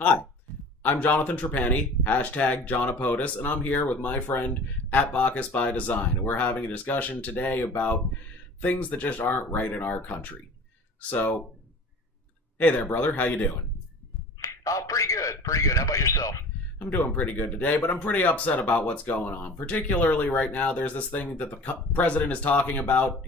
Hi, I'm Jonathan Trapani, hashtag Jonapotus, and I'm here with my friend at Bacchus by Design. And we're having a discussion today about things that just aren't right in our country. So, hey there, brother, how you doing? Oh, pretty good, pretty good. How about yourself? I'm doing pretty good today, but I'm pretty upset about what's going on. Particularly right now, there's this thing that the president is talking about,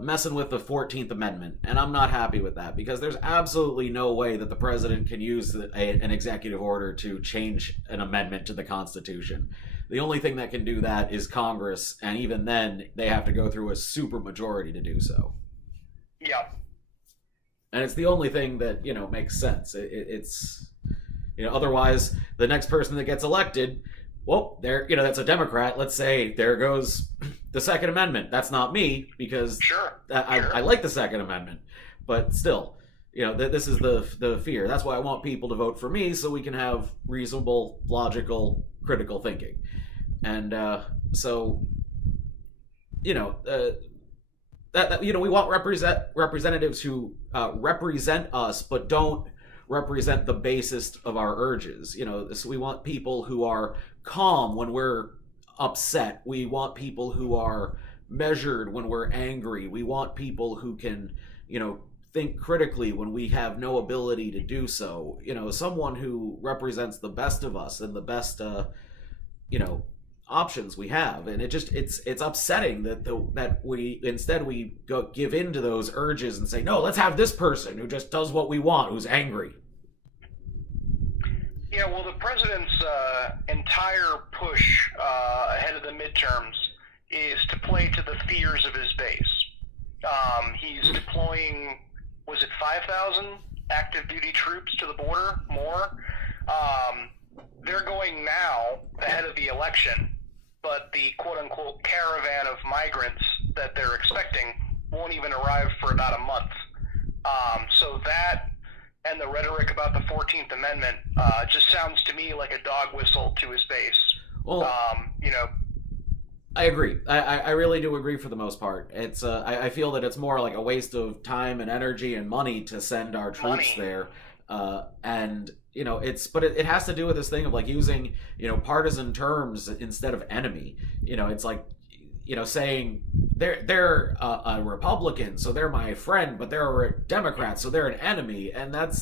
messing with the 14th Amendment. And I'm not happy with that because there's absolutely no way that the president can use an executive order to change an amendment to the Constitution. The only thing that can do that is Congress, and even then, they have to go through a supermajority to do so. Yeah, And it's the only thing that, makes sense. It's otherwise the next person that gets elected, well, that's a Democrat. Let's say there goes the Second Amendment. That's not me because sure, I sure. like the Second Amendment, but still, this is the fear. That's why I want people to vote for me so we can have reasonable, logical, critical thinking, and so you know. We want representatives who represent us, but don't represent the basest of our urges. So we want people who are calm when we're upset. We want people who are measured when we're angry. We want people who can, think critically when we have no ability to do so. Someone who represents the best of us and the best, you know, options we have. And it's upsetting that we instead we go give in to those urges and say, no, let's have this person who just does what we want, who's angry. Yeah, well, the president's entire push ahead of the midterms is to play to the fears of his base. He's deploying, was it 5,000 active duty troops to the border? More? Um, they're going now ahead of the election, but the quote unquote caravan of migrants that they're expecting won't even arrive for about a month. So that and the rhetoric about the 14th Amendment just sounds to me like a dog whistle to his base. Well, Um, you know, I agree. I really do agree for the most part. I feel that it's more like a waste of time and energy and money to send our troops money. there, and it has to do with this thing of like using partisan terms instead of enemy. It's like saying they're a Republican, so they're my friend, but they're a Democrat, so they're an enemy, and that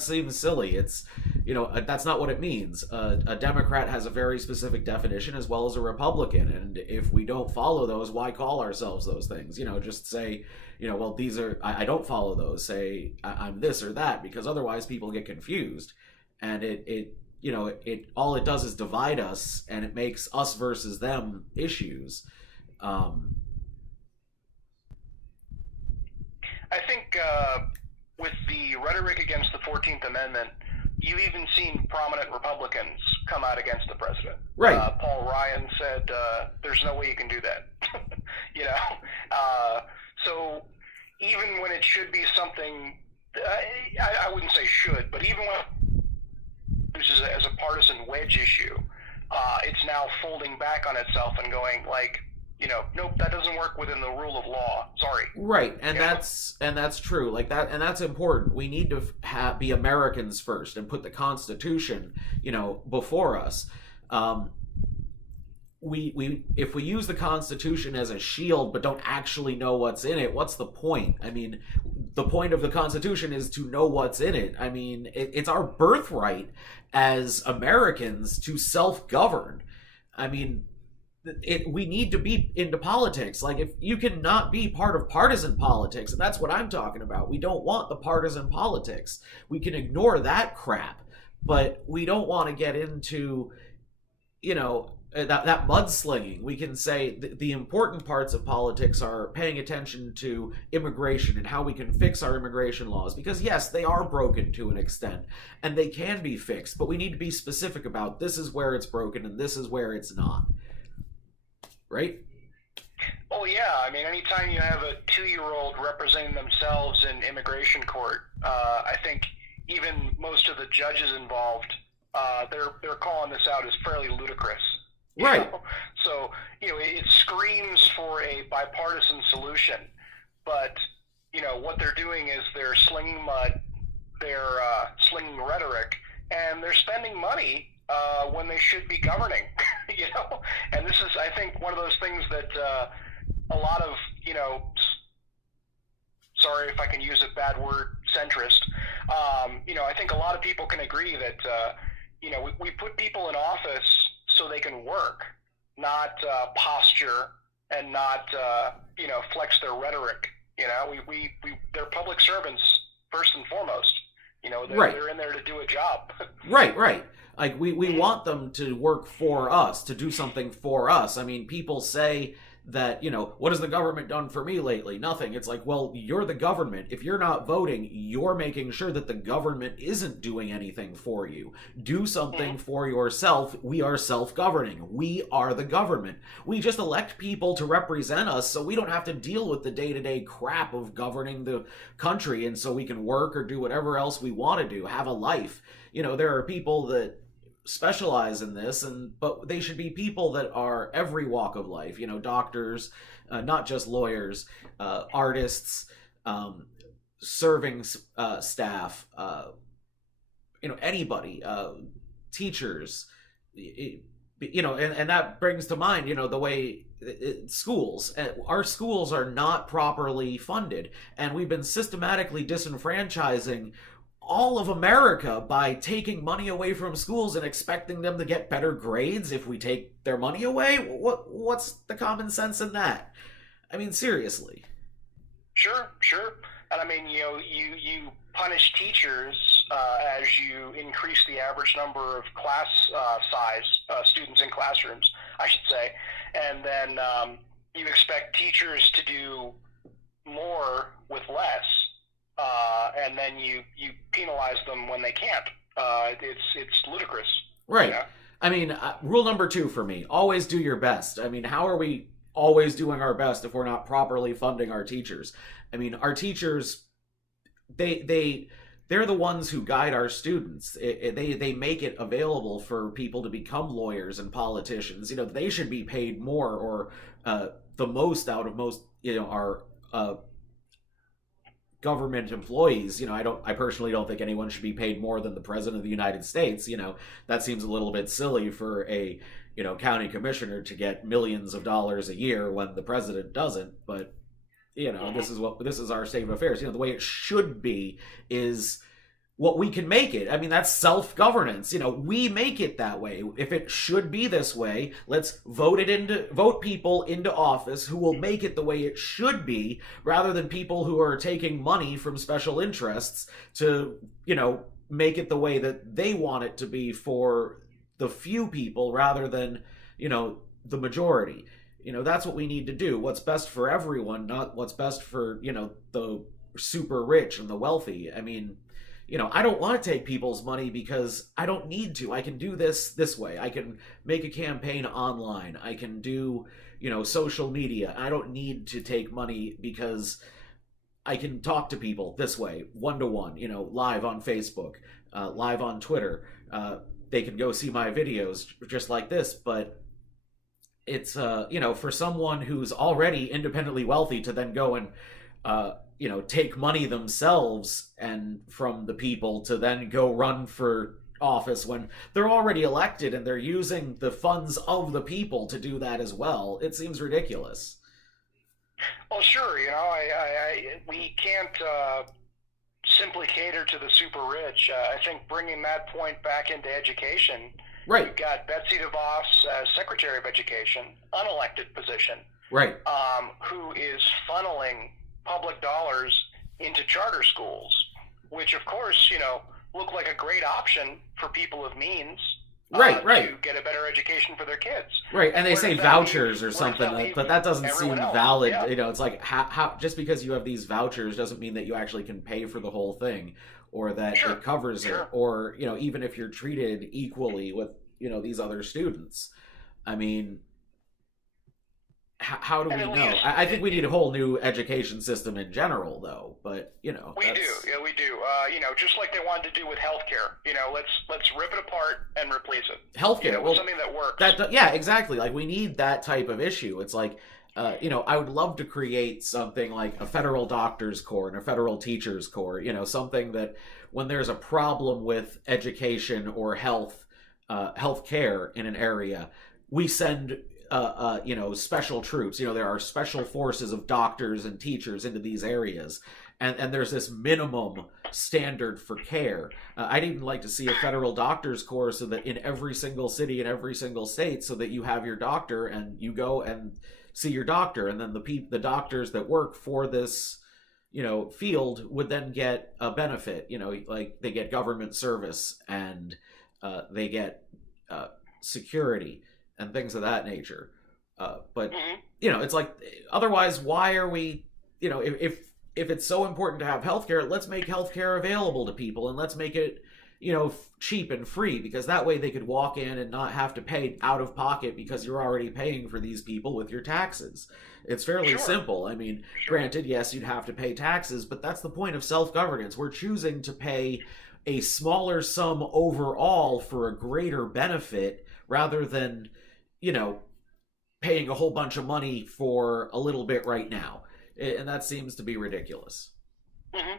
seems silly. That's not what it means. A Democrat has a very specific definition as well as a Republican, and if we don't follow those, why call ourselves those things? Just say, well, these are I don't follow those. Say I'm this or that, because otherwise people get confused, and it all it does is divide us, and it makes us versus them issues. um, I think with the rhetoric against the 14th Amendment, you've even seen prominent Republicans come out against the president. right. Paul Ryan said, "There's no way you can do that." you know, uh, so even when it should be something, I wouldn't say should, but even when it's as a partisan wedge issue, it's now folding back on itself and going like, nope, that doesn't work within the rule of law. Sorry. Right, and You know? that's true. Like that, and that's important. We need to be Americans first and put the Constitution, before us. Um, we if we use the Constitution as a shield but don't actually know what's in it, what's the point? I mean, the point of the Constitution is to know what's in it. I mean, it's our birthright as Americans to self-govern. I mean, we need to be into politics. Like, if you cannot be part of partisan politics, and that's what I'm talking about. We don't want the partisan politics. We can ignore that crap, but we don't want to get into that mudslinging. We can say the important parts of politics are paying attention to immigration and how we can fix our immigration laws, because yes, they are broken to an extent and they can be fixed, but we need to be specific about this is where it's broken and this is where it's not, right? Oh yeah, I mean, anytime you have a 2-year-old representing themselves in immigration court, I think even most of the judges involved, they're calling this out as fairly ludicrous. You Right. know? So it screams for a bipartisan solution, but what they're doing is they're slinging mud, they're slinging rhetoric, they're spending money when they should be governing. And this is, I think, one of those things that a lot of, sorry if I can use a bad word, centrist. I think a lot of people can agree that we put people in office so they can work, not posture and not flex their rhetoric. They're public servants first and foremost. They're in there to do a job. Right. Like we want them to work for us, to do something for us. I mean, people say that, what has the government done for me lately? Nothing. It's like, well, you're the government. If you're not voting, you're making sure that the government isn't doing anything for you. Do something for yourself. We are self-governing. We are the government. We just elect people to represent us so we don't have to deal with the day-to-day crap of governing the country, and so we can work or do whatever else we want to do, have a life. There are people that specialize in this, but they should be people that are every walk of life, doctors, not just lawyers, artists, serving staff, anybody, teachers, and that brings to mind, the way schools, our schools are not properly funded, and we've been systematically disenfranchising all of America by taking money away from schools and expecting them to get better grades if we take their money away. What's the common sense in that? I mean, seriously. Sure. And I mean, you punish teachers as you increase the average number of class size, students in classrooms, I should say. And then you expect teachers to do more with less. And then you penalize them when they can't. It's ludicrous. Right. I mean, rule number 2 for me: always do your best. I mean, how are we always doing our best if we're not properly funding our teachers? I mean, our teachers, they're the ones who guide our students. They make it available for people to become lawyers and politicians. They should be paid more, or the most out of most, our government employees. I personally don't think anyone should be paid more than the president of the United States. That seems a little bit silly for a county commissioner to get millions of dollars a year when the president doesn't. But this is our state of affairs. The way it should be is what we can make it. I mean, that's self-governance. We make it that way. If it should be this way, let's vote people into office who will make it the way it should be, rather than people who are taking money from special interests to, make it the way that they want it to be for the few people, rather than, the majority. That's what we need to do. What's best for everyone, not what's best for, the super rich and the wealthy. I mean, I don't want to take people's money because I don't need to. I can do this way. I can make a campaign online. I can do, social media. I don't need to take money because I can talk to people this way, one-to-one, live on Facebook, live on Twitter. They can go see my videos just like this, but it's, for someone who's already independently wealthy to then go and, take money themselves and from the people to then go run for office when they're already elected, and they're using the funds of the people to do that as well. It seems ridiculous. Well, sure. We can't simply cater to the super rich. I think bringing that point back into education. Right. You've got Betsy DeVos as Secretary of Education, unelected position. Right. Who is funneling public dollars into charter schools, which of course, look like a great option for people of means. Right. To get a better education for their kids. Right, and they say vouchers or something, but that doesn't seem valid. Yeah. It's like, how just because you have these vouchers doesn't mean that you actually can pay for the whole thing, or that it covers it, or, even if you're treated equally with, these other students. I mean, how do we know? I think we need a whole new education system in general, though. But we do. Yeah, we do. Just like they wanted to do with healthcare. Let's rip it apart and replace it. Healthcare, something that works. Yeah, exactly. Like, we need that type of issue. It's like, I would love to create something like a federal doctors corps and a federal teachers corps. Something that when there's a problem with education or health care in an area, we send special troops. There are special forces of doctors and teachers into these areas, and there's this minimum standard for care. I'd even like to see a federal doctor's corps, so that in every single city in every single state, so that you have your doctor and you go and see your doctor, and then the doctors that work for this field would then get a benefit. Like they get government service, and they get security and things of that nature. But it's like, otherwise, why are we? If it's so important to have healthcare, let's make healthcare available to people, and let's make it cheap and free, because that way they could walk in and not have to pay out of pocket, because you're already paying for these people with your taxes. It's fairly simple. I mean, granted, yes, you'd have to pay taxes, but that's the point of self-governance. We're choosing to pay a smaller sum overall for a greater benefit, rather than paying a whole bunch of money for a little bit right now. And that seems to be ridiculous. Mm-hmm.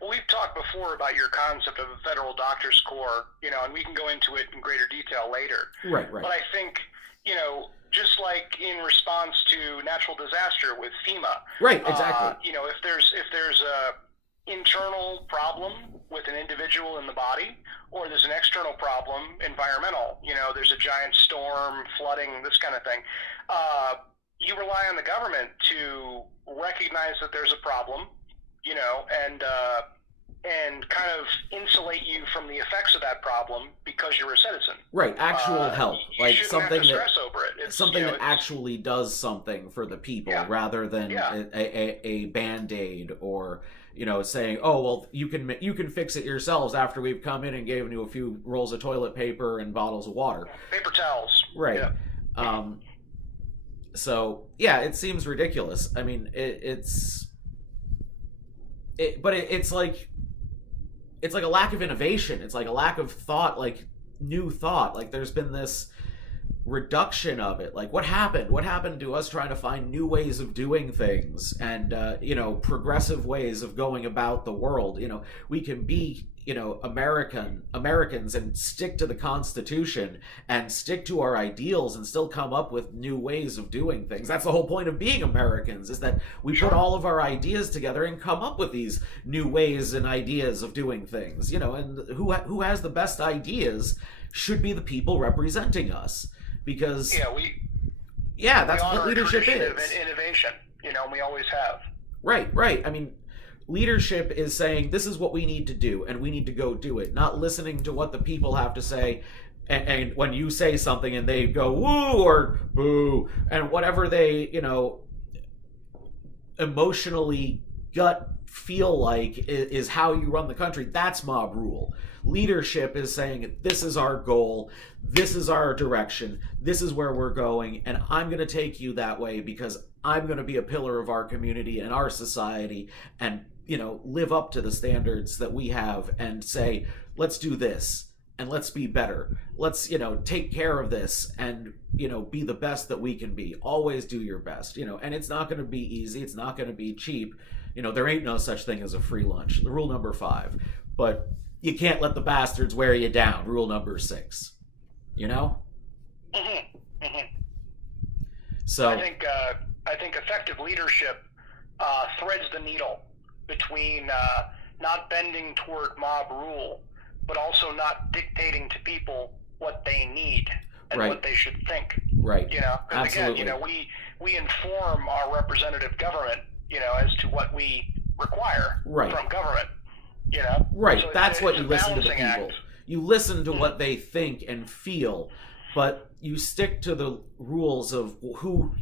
Well, we've talked before about your concept of a federal doctor's corps, and we can go into it in greater detail later. Right. But I think, just like in response to natural disaster with FEMA. Right, exactly. If there's a internal problem with an individual in the body, or there's an external problem, environmental, there's a giant storm, flooding, this kind of thing, you rely on the government to recognize that there's a problem, and kind of insulate you from the effects of that problem because you're a citizen. Right, actual help, like something that actually does something for the people, rather than a Band-Aid, or saying, oh well, you can fix it yourselves after we've come in and given you a few rolls of toilet paper and bottles of water, paper towels. Right. Yeah. So yeah, it seems ridiculous. I mean, it's like a lack of innovation. It's like a lack of thought, like new thought. Like there's been this reduction of it. Like what happened to us trying to find new ways of doing things, and progressive ways of going about the world. We can be Americans, and stick to the Constitution and stick to our ideals, and still come up with new ways of doing things. That's the whole point of being Americans, is that we put all of our ideas together and come up with these new ways and ideas of doing things. And who has the best ideas should be the people representing us, because that's what leadership is. Innovation, we always have. Right. I mean, leadership is saying, this is what we need to do, and we need to go do it, not listening to what the people have to say. And when you say something and they go woo or boo, and whatever they emotionally gut feel like is how you run the country, that's mob rule. Leadership is saying, this is our goal, this is our direction, this is where we're going, and I'm going to take you that way, because I'm going to be a pillar of our community and our society, and live up to the standards that we have, and say, let's do this, and let's be better. Let's, take care of this, and, be the best that we can be. Always do your best, and it's not going to be easy. It's not going to be cheap. There ain't no such thing as a free lunch. The rule number 5. But you can't let the bastards wear you down. Rule number 6. So I think effective leadership threads the needle between not bending toward mob rule, but also not dictating to people what they need and what they should think. Right. Because Absolutely. again, we inform our representative government, as to what we require from government. Right. So that's what you listen to the people. Act. You listen to what they think and feel, but you stick to the rules of who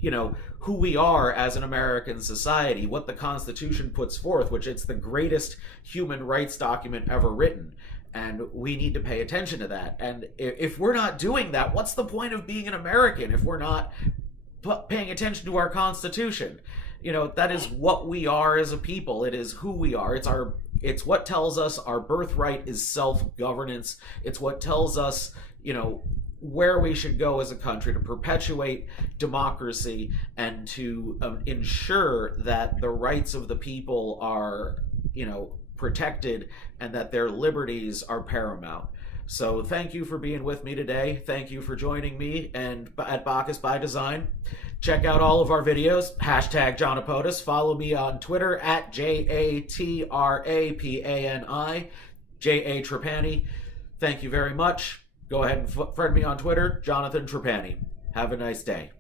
we are as an American society, what the Constitution puts forth, which it's the greatest human rights document ever written. And we need to pay attention to that. And if we're not doing that, what's the point of being an American if we're not paying attention to our Constitution? That is what we are as a people. It is who we are. It's what tells us our birthright is self-governance. It's what tells us, where we should go as a country to perpetuate democracy, and to ensure that the rights of the people are, protected and that their liberties are paramount. So thank you for being with me today. Thank you for joining me and at Bacchus by Design. Check out all of our videos, hashtag John Apotis. Follow me on Twitter at JATRAPANI, JA Trapani. Thank you very much. Go ahead and friend me on Twitter, Jonathan Trapani. Have a nice day.